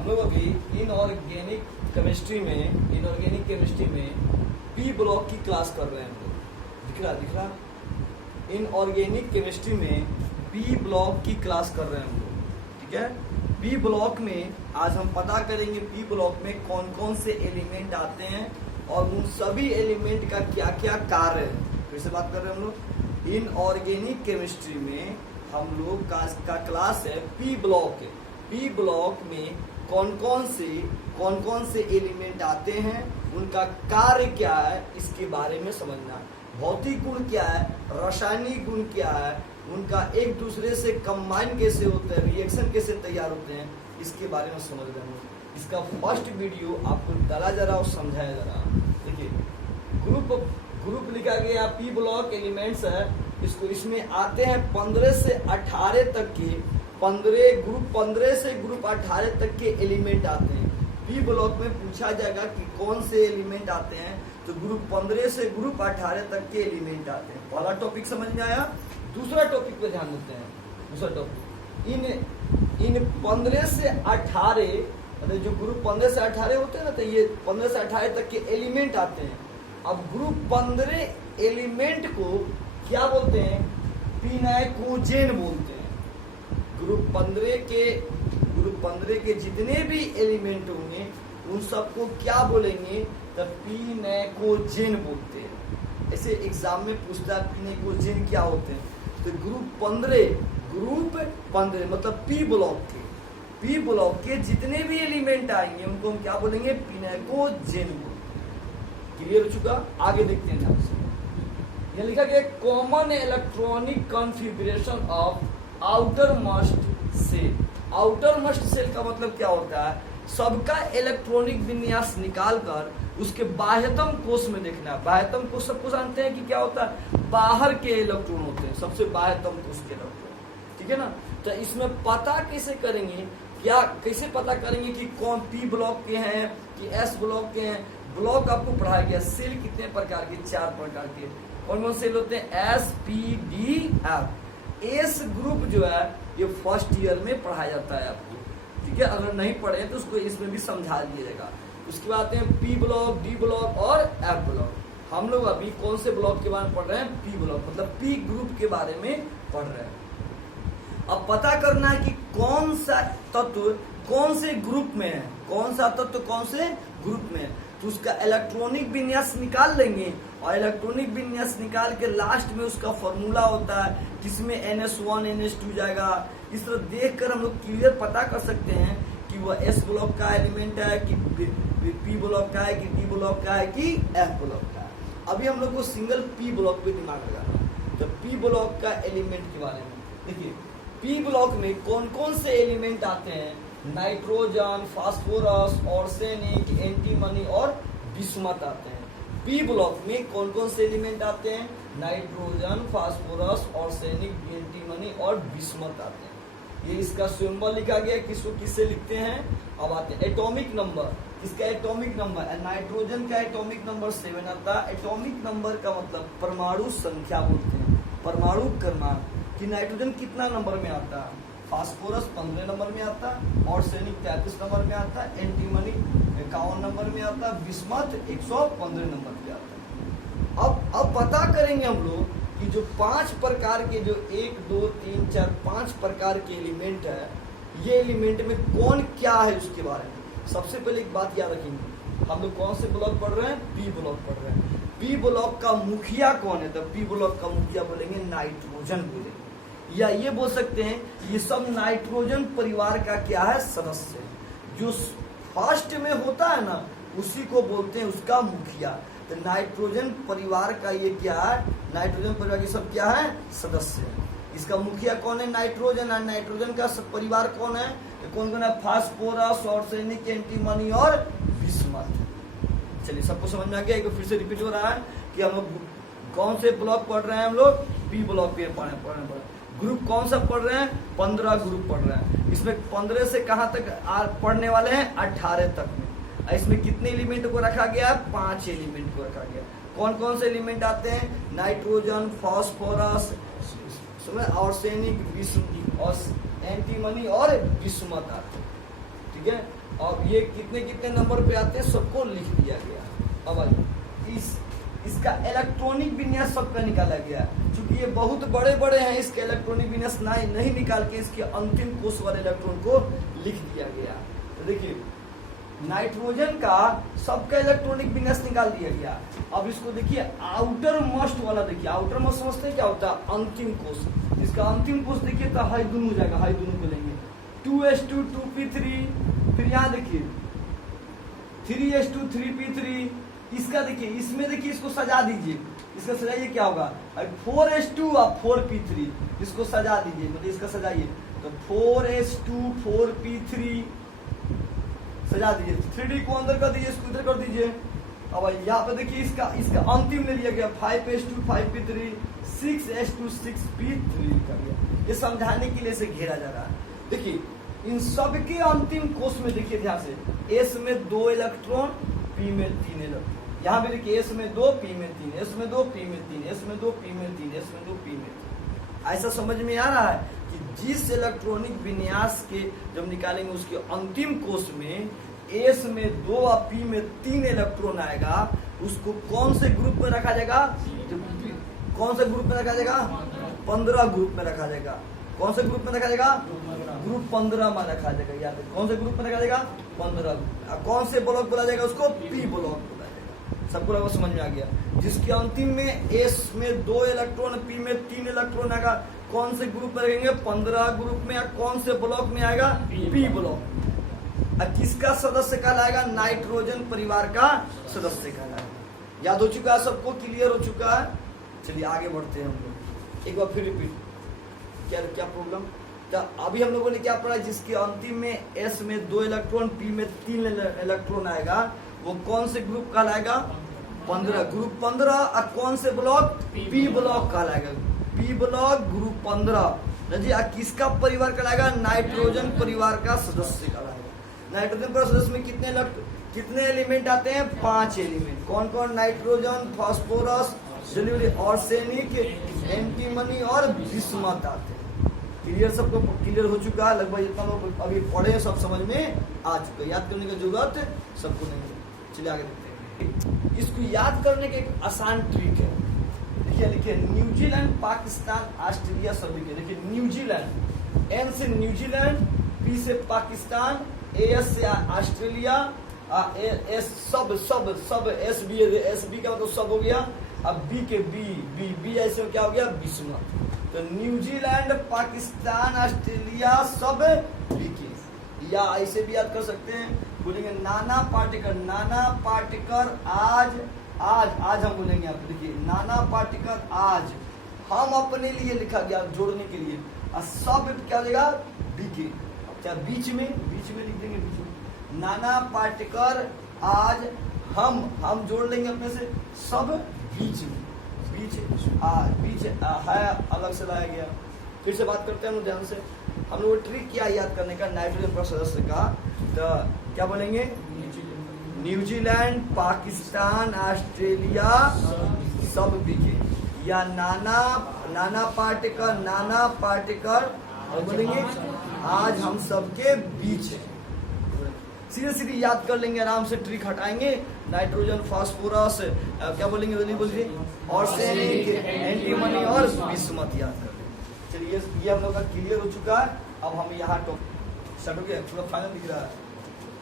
हम लोग अभी इनऑर्गेनिक केमिस्ट्री में पी ब्लॉक की क्लास कर रहे हैं। हम लोग दिख रहा इनऑर्गेनिक केमिस्ट्री में पी ब्लॉक की क्लास कर रहे हैं हम लोग। ठीक है, पी ब्लॉक में आज हम पता करेंगे पी ब्लॉक में कौन कौन से एलिमेंट आते हैं और उन सभी एलिमेंट का क्या क्या कार्य है। फिर से बात कर रहे हैं हम लोग, इनऑर्गेनिक केमिस्ट्री में हम लोग का क्लास है पी ब्लॉक। पी ब्लॉक में कौन कौन से एलिमेंट आते हैं, उनका कार्य क्या है, इसके बारे में समझना। भौतिक गुण क्या है, रासायनिक गुण क्या है, उनका एक दूसरे से कंबाइन कैसे होते हैं, रिएक्शन कैसे तैयार होते हैं, इसके बारे में समझ रहे हैं। इसका फर्स्ट वीडियो आपको डाला जा रहा और समझाया जा रहा। देखिए ग्रुप लिखा गया पी ब्लॉक एलिमेंट्स है, इसमें आते हैं 15 से 18 तक के 15 से ग्रुप 18 तक के एलिमेंट आते हैं। पी ब्लॉक में पूछा जाएगा कि कौन से एलिमेंट आते हैं, तो ग्रुप 15 से ग्रुप 18 तक के एलिमेंट आते हैं। पहला टॉपिक समझ में आया। दूसरा टॉपिक पे ध्यान देते हैं। दूसरा टॉपिक इन 15 से 18 मतलब जो ग्रुप 15 से 18 होते हैं ना, तो ये 15 से 18 तक के एलिमेंट आते हैं। अब ग्रुप 15 एलिमेंट को क्या बोलते हैं, पिनाइकोजेन बोलते हैं। ग्रुप 15 के जितने भी एलिमेंट होंगे उन सबको क्या बोलेंगे, तो पिनाइकोजेन बोलते हैं। ऐसे एग्जाम में पूछता है पिनाइकोजेन क्या होते हैं, तो ग्रुप 15 मतलब पी ब्लॉक के जितने भी एलिमेंट आएंगे उनको हम क्या बोलेंगे, पिनाइकोजेन बोलेंगे। क्लियर हो चुका। आगे देखते हैं ध्यान से। यह लिखा गया common electronic configuration of outermost shell. Outermost shell का मतलब क्या होता है, सबका इलेक्ट्रॉनिक विन्यास निकालकर उसके बाह्यतम कोश में देखना है। बाह्यतम कोश सबको जानते हैं कि क्या होता है, बाहर के इलेक्ट्रॉन होते हैं, सबसे बाह्यतम कोश के इलेक्ट्रॉन। ठीक है ना। तो इसमें पता कैसे करेंगे, कैसे पता करेंगे कि कौन पी ब्लॉक के हैं कि एस ब्लॉक के हैं। ब्लॉक आपको पढ़ाया गया, सेल कितने प्रकार के, 4 प्रकार के। कौन कौन सेल होते हैं, S P D F. S group जो है ये फर्स्ट ईयर में पढ़ाया जाता है आपको। ठीक है, अगर नहीं पढ़े तो उसको इसमें भी समझा दिया जाएगा। उसके बाद आते हैं पी ब्लॉक, डी ब्लॉक और एफ ब्लॉक। हम लोग अभी कौन से ब्लॉक के बारे में पढ़ रहे हैं, पी ब्लॉक मतलब पी ग्रुप के बारे में पढ़ रहे हैं। अब पता करना है कि कौन सा तत्व कौन से ग्रुप में है, कौन सा तत्व कौन से ग्रुप में है, तो उसका इलेक्ट्रॉनिक विन्यास निकाल लेंगे और इलेक्ट्रॉनिक विन्यास निकाल के लास्ट में उसका फॉर्मूला होता है जिसमें NS1 NS2 जाएगा। इस तरह देखकर हम लोग क्लियर पता कर सकते हैं कि वह एस ब्लॉक का एलिमेंट है कि पी ब्लॉक का है कि डी ब्लॉक का है कि एफ ब्लॉक का है। अभी हम लोग को सिंगल पी ब्लॉक पे दिमाग लगाना है। तो पी ब्लॉक का एलिमेंट के बारे में देखिए, पी ब्लॉक में कौन कौन से एलिमेंट आते हैं, नाइट्रोजन, फास्फोरस, आर्सेनिक, एंटीमनी और बिस्मथ आते हैं। पी ब्लॉक में कौन कौन से एलिमेंट आते हैं, नाइट्रोजन, फास्फोरस, आर्सेनिक, एंटीमनी और बिस्मथ आते हैं। ये इसका सिंबल लिखा गया, किसको किससे लिखते हैं। अब आते हैं एटॉमिक नंबर। इसका एटॉमिक नंबर, नाइट्रोजन का एटॉमिक नंबर 7 आता है। एटॉमिक नंबर का मतलब परमाणु संख्या बोलते हैं, परमाणु क्रमांक कि नाइट्रोजन कितना नंबर में आता है। फास्फोरस 15 नंबर में आता है, आर्सेनिक 33 नंबर में आता है, एंटीमनी 51 नंबर में आता है, बिस्मथ 115 नंबर पे आता है। अब पता करेंगे हम लोग कि जो 5 प्रकार के, जो 1 2 3 4 5 प्रकार के एलिमेंट है, ये एलिमेंट में कौन क्या है उसके बारे में। सबसे पहले एक बात याद रखेंगे, हम लोग कौन से ब्लॉक पढ़ रहे हैं, पी ब्लॉक पढ़ रहे हैं। पी ब्लॉक का मुखिया कौन है, तो पी ब्लॉक का मुखिया बोलेंगे नाइट्रोजन बोलेंगे, या ये बोल सकते हैं ये सब नाइट्रोजन परिवार का क्या है, सदस्य है। जो फर्स्ट में होता है ना उसी को बोलते हैं उसका मुखिया। तो नाइट्रोजन परिवार का ये क्या है, नाइट्रोजन परिवार के सब क्या है, सदस्य है। इसका मुखिया कौन है, नाइट्रोजन। और नाइट्रोजन का सब परिवार कौन है, कौन कौन है, फास्फोरस, आर्सेनिक, एंटीमनी और बिस्मथ। चलिए सबको समझ में आ गया। एक फिर से रिपीट हो रहा है कि हम लोग कौन से ब्लॉक पढ़ रहे हैं, हम लोग पी ब्लॉक पे पढ़ ग्रुप कौन सा पढ़ रहे हैं, 15 ग्रुप पढ़ रहे हैं। इसमें 15 से कहां तक पढ़ने वाले हैं, 18 तक में। इसमें कितने एलिमेंट को रखा गया, 5 एलिमेंट को रखा गया। कौन कौन से एलिमेंट आते हैं, नाइट्रोजन, फास्फोरस, आर्सेनिक, एंटीमनी और बिस्मथ आते हैं। ठीक है, और ये कितने कितने नंबर पे आते हैं सबको लिख दिया गया। अब इसका इलेक्ट्रॉनिक विन्यास सबका निकाला गया। चूंकि ये बहुत बड़े बड़े हैं, इसके इलेक्ट्रॉनिक विन्यास नहीं निकाल के इसके अंतिम कोष वाले इलेक्ट्रॉन को लिख दिया गया। तो देखिए नाइट्रोजन का सबका इलेक्ट्रॉनिक विन्यास निकाल दिया गया। अब इसको देखिए आउटर मोस्ट वाला, देखिए आउटर मोस्ट समझते हैं क्या होता है, अंतिम कोष। इसका अंतिम कोष देखिए तो हाइड्रोजन हो जाएगा, हाइड्रोजन को लेंगे 2s2 2p3, फिर यहाँ देखिए 3s2 3p3। इसका देखिए, इसमें देखिए इसको सजा दीजिए, इसका सजाइए क्या होगा 4s2 और 4p3, इसको सजा दीजिए, मतलब इसका सजाइए तो 4s2 4p3 सजा दीजिए। 3d को अंदर कर दीजिए, इसको इधर कर दीजिए। अब यहाँ पे देखिए इसका अंतिम ले लिया गया 5s2 5p3 6s2 6p3 लिखा गया। ये समझाने के लिए इसे घेरा जा रहा है। देखिए इन सब के अंतिम कोष में देखिए ध्यान से, एस में 2 इलेक्ट्रॉन, पी में 3 इलेक्ट्रॉन। यहाँ पे देखिए एस में 2 पी में 3, एस में 2 पी में 3, एस में 2 पी में 3, एस में 2 पी में 3। ऐसा समझ में आ रहा है कि जिस इलेक्ट्रॉनिक विन्यास के जब निकालेंगे उसके अंतिम कोष में एस में 2 और पी में 3 इलेक्ट्रॉन आएगा, उसको कौन से ग्रुप में रखा जाएगा, कौन से ग्रुप में रखा जाएगा 15 ग्रुप में रखा जाएगा। कौन से ग्रुप में रखा जाएगा, ग्रुप 15 में रखा जाएगा। यहाँ पे कौन से ग्रुप में रखा जाएगा 15। कौन से ब्लॉक बोला जाएगा उसको, पी ब्लॉक बोला जाएगा। सबको लगभग समझ में आ गया। जिसके अंतिम में एस में 2 इलेक्ट्रॉन, पी में 3 इलेक्ट्रॉन आएगा, कौन से ग्रुप में रखेंगे 15 ग्रुप में, या कौन से ब्लॉक में आएगा पी ब्लॉक। किसका सदस्य कहलाएगा, नाइट्रोजन परिवार का सदस्य कहलाएगा। याद हो चुका है सबको, क्लियर हो चुका है। चलिए आगे बढ़ते हैं हम लोग, एक बार फिर रिपीट। क्या प्रॉब्लम, तो अभी हम लोगों ने क्या पढ़ा, जिसके अंतिम में एस में 2 इलेक्ट्रॉन, पी में 3 इलेक्ट्रॉन आएगा, वो कौन से ग्रुप कहलाएगा 15, ग्रुप 15। और कौन से ब्लॉक, पी ब्लॉक कहलाएगा, पी ब्लॉक ग्रुप 15 जी। किसका परिवार कहलाएगा, नाइट्रोजन परिवार का सदस्य कहलाएगा। नाइट्रोजन परिवार सदस्य में कितने एलिमेंट आते हैं, 5 एलिमेंट। कौन कौन, नाइट्रोजन, फास्फोरस, आर्सेनिक, एंटीमनी और बिस्मथ आते हैं। क्लियर, सबको क्लियर हो चुका है लगभग, जितना लोग अभी पढ़े सब समझ में आ चुका है। याद करने की जरूरत सबको नहीं है। चलिए आगे देखते हैं। इसको याद करने के एक आसान ट्रिक है। देखिए लिखिए न्यूजीलैंड, पाकिस्तान, ऑस्ट्रेलिया सभी के। देखिए न्यूजीलैंड, एन से न्यूजीलैंड, पी से पाकिस्तान, एस से ऑस्ट्रेलिया, एस सब एस बी का मतलब सब हो गया। अब बी के बी ऐसे क्या हो गया, बिस्मथ। तो न्यूजीलैंड, पाकिस्तान, ऑस्ट्रेलिया सब बी के। या ऐसे भी याद कर सकते हैं, बोलेंगे नाना पाटेकर आज हम बोलेंगे आप। देखिए नाना पाटेकर आज हम अपने लिए लिखा गया जोड़ने के लिए, और सब क्या हो जाएगा बी के। क्या बीच में लिख देंगे, बीच में नाना पाटेकर आज हम जोड़ लेंगे अपने से, सब बीच है अलग से लाया गया। फिर से बात करते हैं हम ध्यान से। हम लोग ट्रिक क्या याद करने का, नाइट्रोजन पर सदस्य का, तो क्या बोलेंगे न्यूजीलैंड, पाकिस्तान, ऑस्ट्रेलिया सब बीके। या नाना पाटेकर और बोलेंगे आज हम सबके बीच है। सीधे याद कर लेंगे, आराम से ट्रिक हटाएंगे। नाइट्रोजन, फास्फोरस, क्या बोलेंगे जल्दी बोलिए, आर्सेनिक, एंटीमनी और बिस्मथ याद कर लेंगे। चलिए ये हम लोग का क्लियर हो चुका है। अब हम यहाँ स्टार्ट हो गया, थोड़ा फाइनल दिख रहा है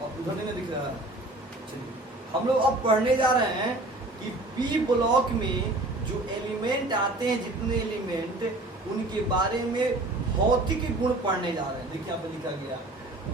और उधर नहीं दिख रहा है। चलिए हम लोग अब पढ़ने जा रहे हैं कि पी ब्लॉक में जो एलिमेंट आते हैं, जितने एलिमेंट, उनके बारे में भौतिक गुण पढ़ने जा रहे हैं। देखिए यहाँ पे लिखा गया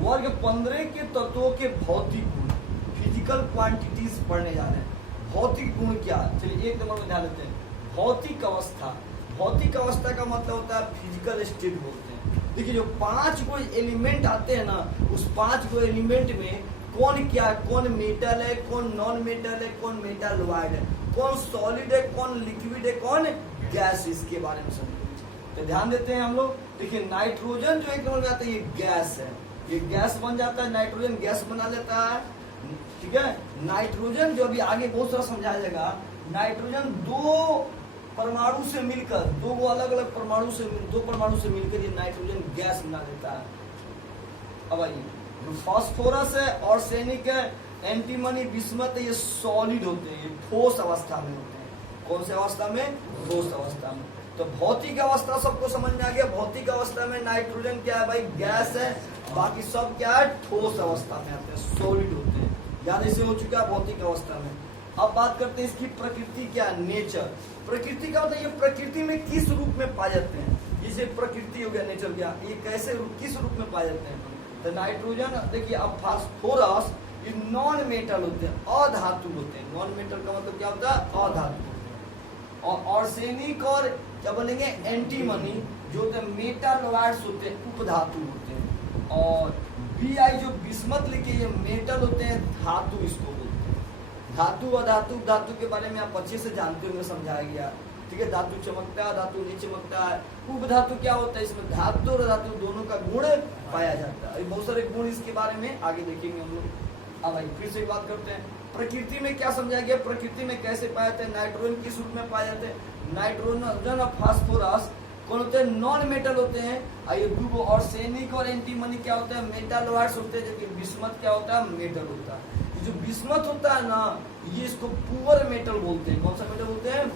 वर्ग 15 के तत्वों के भौतिक गुण, फिजिकल क्वांटिटीज पढ़ने जा रहे हैं। भौतिक गुण क्या, चलिए एक नंबर में ध्यान देते हैं। भौतिक अवस्था, भौतिक अवस्था का मतलब होता है फिजिकल स्टेट बोलते हैं। देखिए जो 5 गो एलिमेंट आते हैं ना, उस 5 गो एलिमेंट में कौन क्या, कौन मेटल है, कौन नॉन मेटल है, कौन मेटल वाइड है, कौन सॉलिड है, कौन लिक्विड है, कौन गैस, इसके बारे में समझेंगे। तो ध्यान देते हैं हम लोग। देखिए नाइट्रोजन जो एक नंबर में आता है, ये गैस है, ये गैस बन जाता है, नाइट्रोजन गैस बना लेता है, ठीक है। नाइट्रोजन जो अभी आगे बहुत सारा समझाया जाएगा, नाइट्रोजन 2 परमाणु से मिलकर, 2 अलग अलग परमाणु से मिलकर ये नाइट्रोजन गैस बना लेता है। अब आइए जो फास्फोरस है, आर्सेनिक है, एंटीमनी, बिस्मथ है, ये सॉलिड होते हैं, ये ठोस अवस्था में होते हैं। कौन से अवस्था में? ठोस अवस्था में। तो भौतिक अवस्था सबको समझ में आ गया। भौतिक अवस्था में नाइट्रोजन क्या है भाई? गैस है। बाकी सब क्या है? ठोस अवस्था में आते हैं, सॉलिड होते हैं। याद ऐसे हो चुका है भौतिक अवस्था में। अब बात करते हैं इसकी प्रकृति क्या है, नेचर। प्रकृति का मतलब ये प्रकृति में किस रूप में पाए जाते हैं। जैसे प्रकृति हो गया, नेचर क्या, ये कैसे किस रूप में पाए जाते हैं? तो नाइट्रोजन देखिए, अब फास्फोरस ये नॉन मेटल होते हैं, अधातु होते हैं। नॉन मेटल का मतलब क्या होता है? अधातु। और आर्सेनिक और क्या बोलेंगे, एंटीमनी जो होते हैं मेटालॉइड्स होते हैं, उपधातु होते हैं। और Bi जो बिस्मथ लिखे, ये मेटल होते हैं, धातु इसको बोलते हैं। धातु अधातु, धातु के बारे में आप अच्छे से जानते होंगे, समझाया गया, ठीक है। धातु चमकता है, धातु नहीं चमकता है। उपधातु क्या होता है? इसमें धातु और धातु दोनों का गुण पाया जाता है। बहुत सारे गुण इसके बारे में आगे देखेंगे हम लोग। अब भाई फिर से बात करते हैं, प्रकृति में क्या समझाया गया, प्रकृति में कैसे पाए जाते हैं। नाइट्रोजन किस रूप में पाए जाते हैं? नाइट्रोजन और फास्फोरस कौन होते हैं? नॉन मेटल होते हैं। ये दूगो आर्सेनिक और एंटीमनी क्या होते हैं? मेटालॉइड्स होते हैं। जबकि बिस्मथ क्या होता है? मेटल होता है। जो बिस्मथ होता है ना, ये इसको पुअर मेटल बोलते हैं। कौन सा मेटल बोलते हैं?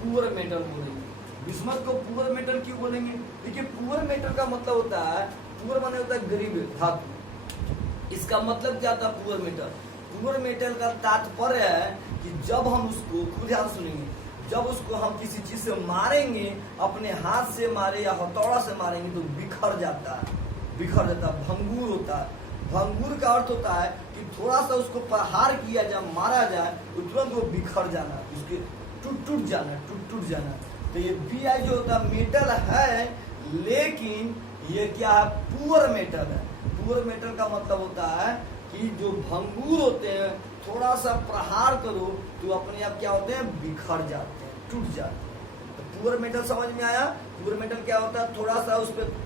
पुअर मेटल बोलेंगे। बिस्मथ को पुअर मेटल क्यों बोलेंगे? देखिए, पुअर मेटल का मतलब होता है, पुअर माने होता है गरीब धातु। इसका मतलब क्या था पुअर मेटल? पुअर मेटल का तात्पर्य है कि जब हम उसको, खुद ध्यान सुनेंगे, जब उसको हम किसी चीज से मारेंगे, अपने हाथ से मारे या हथौड़ा से मारेंगे, तो बिखर जाता है, बिखर जाता है, भंगूर होता है। भंगूर का अर्थ होता है कि थोड़ा सा उसको प्रहार किया जाए, मारा जाए, तो तुरंत वो बिखर जाना, उसके टूट जाना। तो ये Bi जो होता है मेटल है, लेकिन ये क्या है? पुअर मेटल है। पुअर मेटल का मतलब होता है कि जो भंगूर होते हैं, थोड़ा सा प्रहार करो तो अपने आप क्या होते हैं? बिखर जाते हैं, टूट जाते हैं। तो पुअर मेटल समझ में आया? पुअर मेटल क्या होता है? थोड़ा सा उस पर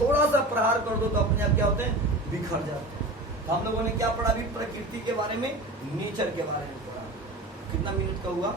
थोड़ा सा प्रहार कर दो तो अपने आप क्या होते हैं? बिखर जाते हैं। तो हम लोगों ने क्या पढ़ा अभी? प्रकृति के बारे में, नेचर के बारे में पढ़ा। कितना मिनट का हुआ?